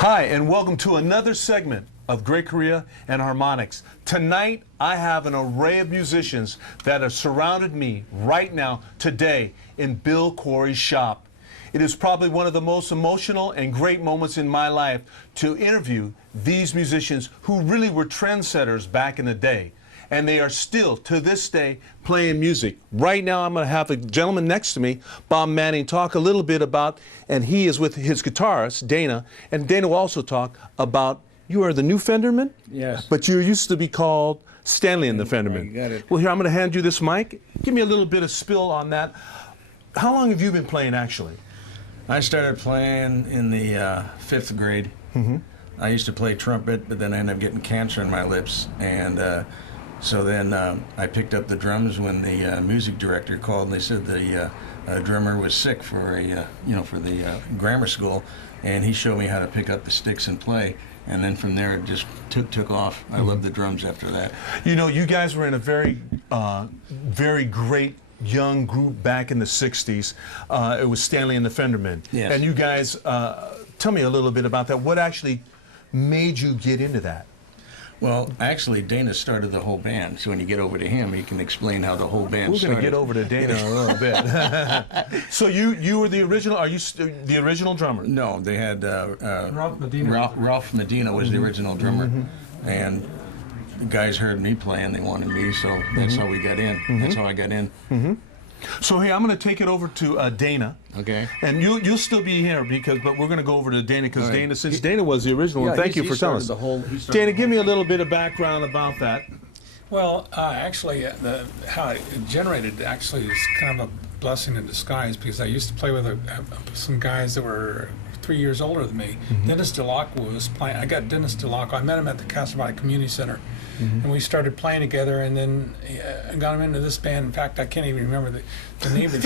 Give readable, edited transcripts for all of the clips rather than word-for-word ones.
Hi, and welcome to another segment of Gregory Correa and Harmonics. Tonight, I have an array of musicians that have surrounded me right now, today, in Bill Quarry's shop. It is probably one of the most emotional and great moments in my life to interview these musicians who really were trendsetters back in the day. And they are still, to this day, playing music. Right now, I'm going to have a gentleman next to me, Bob Manning, talk a little bit about, and he is with his guitarist, Dana, and Dana will also talk about, you are the new Fenderman? Yes. But you used to be called Stanley and the Fenderman. You got it. Well, here, I'm going to hand you this mic. Give me a little bit of spill on that. How long have you been playing, actually? I started playing in the 5th grade. I used to play trumpet, but then I ended up getting cancer in my lips, and so then I picked up the drums when the music director called, and they said the drummer was sick for a for the grammar school, and he showed me how to pick up the sticks and play, and then from there it just took off. I loved the drums after that. You know, you guys were in a very great young group back in the 60s. It was Stanley and the Fendermen. Yes. And you guys, tell me a little bit about that. What actually made you get into that? Well, actually, Dana started the whole band, so when you get over to him, he can explain how the whole band started. We're going to get over to Dana in a little bit. So you were the original, are you the original drummer? No, they had Ralph Medina. Ralph Medina was the original drummer, and the guys heard me play and they wanted me, so that's how we got in. That's how I got in. So hey, I'm going to take it over to Dana. Okay. And you'll still be here but we're going to go over to Dana because All right. Dana, since Dana was the original one, thank you for telling us. Dana, give me a little bit of background about that. Well, actually, how it generated actually is kind of a blessing in disguise, because I used to play with some guys that were 3 years older than me. Dennis DeLocco was playing. I got Dennis DeLocco. I met him at the Castro Valley Community Center, and we started playing together. And then I got him into this band. In fact, I can't even remember the name of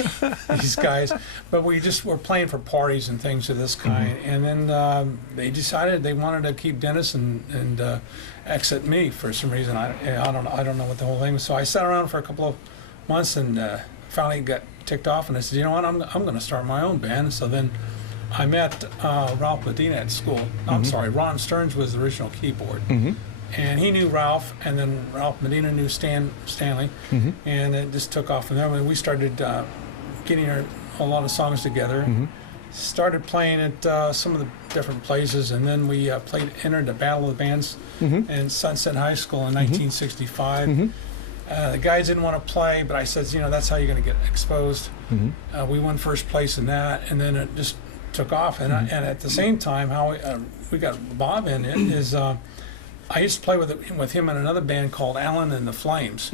these guys, but we just were playing for parties and things of this kind. And then they decided they wanted to keep Dennis and exit me for some reason. I don't know what the whole thing was. So I sat around for a couple of months and finally got ticked off. And I said, you know what, I'm going to start my own band. So then I met Ralph Medina at school. I'm sorry, Ron Stearns was the original keyboard. And he knew Ralph, and then Ralph Medina knew Stanley, and it just took off from there. We started getting a lot of songs together, started playing at some of the different places, and then we entered the Battle of the Bands in Sunset High School in 1965. The guys didn't want to play, but I said, you know, that's how you're going to get exposed. We won first place in that, and then it just took off. And at the same time, how we got Bob in it is I used to play with him in another band called Alan and the Flames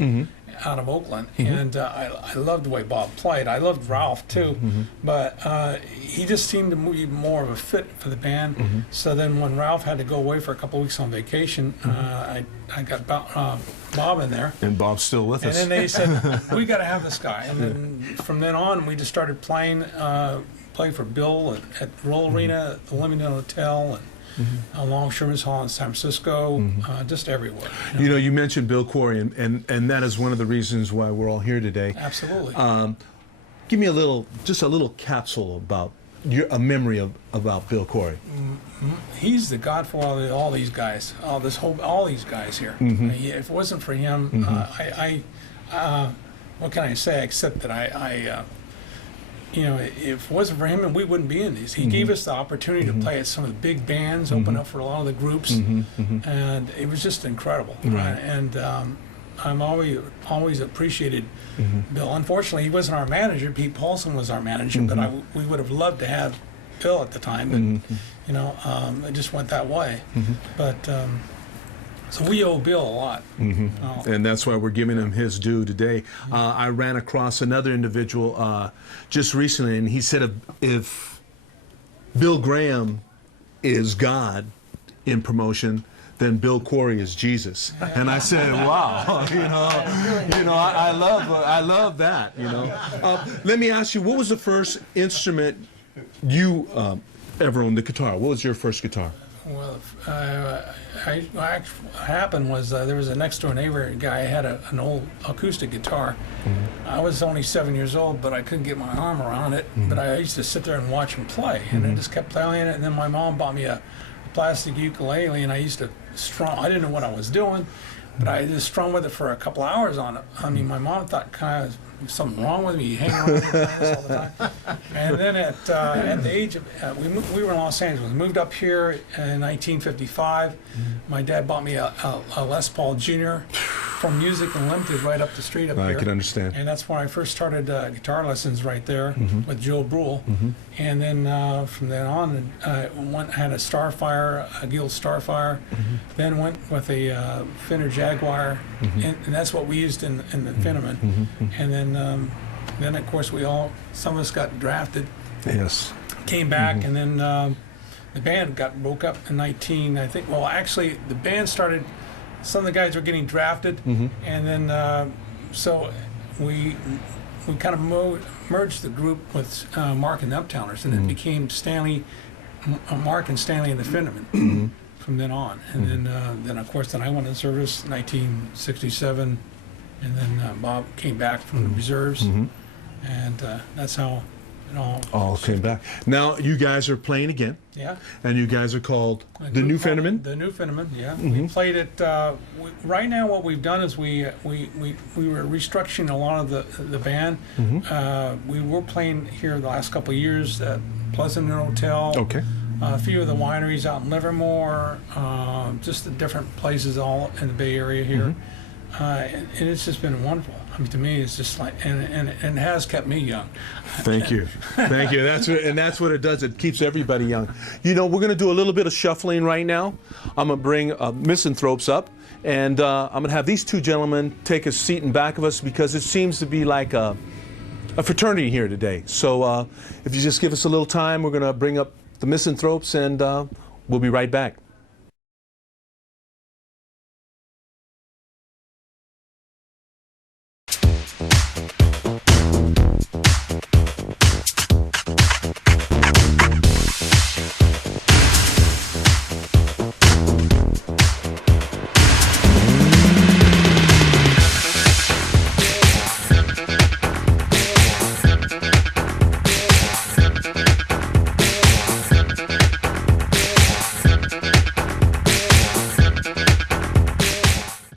out of Oakland, and I loved the way Bob played. I loved Ralph too, but he just seemed to be more of a fit for the band. So then when Ralph had to go away for a couple of weeks on vacation, I got Bob in there. And Bob's still with us. And then they said, we got to have this guy. And then from then on, we just started playing for Bill at Roll Arena, at the Leamington Hotel, and Longshoremen's Hall in San Francisco, just everywhere. You know, you mentioned Bill Quarry, and that is one of the reasons why we're all here today. Absolutely. Give me just a little capsule about a memory about Bill Quarry. He's the godfather of all these guys, all these guys here. If it wasn't for him, what can I say except that you know, if it wasn't for him, and we wouldn't be in these. He gave us the opportunity to play at some of the big bands, open up for a lot of the groups, and it was just incredible. And I'm always appreciated Bill. Unfortunately, he wasn't our manager. Pete Paulson was our manager, but we would have loved to have Bill at the time. But you know, it just went that way. But so we owe Bill a lot. And that's why we're giving him his due today. I ran across another individual just recently, and he said if Bill Graham is God in promotion, then Bill Quarry is Jesus. And I said, wow, I love that, Let me ask you, what was the first instrument you ever owned? The guitar. What was your first guitar? Well, what happened was there was a next door neighbor guy had an old acoustic guitar. I was only 7 years old, but I couldn't get my arm around it. But I used to sit there and watch him play, and I just kept playing it. And then my mom bought me a plastic ukulele, and I used to strum. I didn't know what I was doing, but I just strummed with it for a couple hours on it. I mean, my mom thought kind of something wrong with me. You hang around with this all the time. And then at the age of, we were in Los Angeles. We moved up here in 1955. My dad bought me a Les Paul Jr. from Music Unlimited right up the street up here. I can understand. And that's when I first started guitar lessons right there with Joe Brule. And then from then on, I had a Starfire, a Guild Starfire. Then went with a Fender Jaguar, and that's what we used in the Finneman. And then of course some of us got drafted. Yes. Came back, and then the band broke up in actually the band started. Some of the guys were getting drafted, and then so we kind of merged the group with Mark and the Uptowners, and it became Mark and Stanley and the Finneman from then on. And then of course I went in service in 1967, and then Bob came back from the reserves, and that's how it all came back. Now you guys are playing again. Yeah. And you guys are called the New Finneman? The New Finneman, yeah. We played it, right now what we've done is we were restructuring a lot of the band. We were playing here the last couple of years at Pleasant Hotel. Okay. A few of the wineries out in Livermore, just the different places all in the Bay Area here. And it's just been wonderful. I mean, to me, it's just like, and it has kept me young. Thank you. Thank you. That's what it does. It keeps everybody young. We're going to do a little bit of shuffling right now. I'm going to bring Misanthropes up, and I'm going to have these two gentlemen take a seat in back of us because it seems to be like a fraternity here today. So if you just give us a little time, we're going to bring up the Misanthropes, and we'll be right back.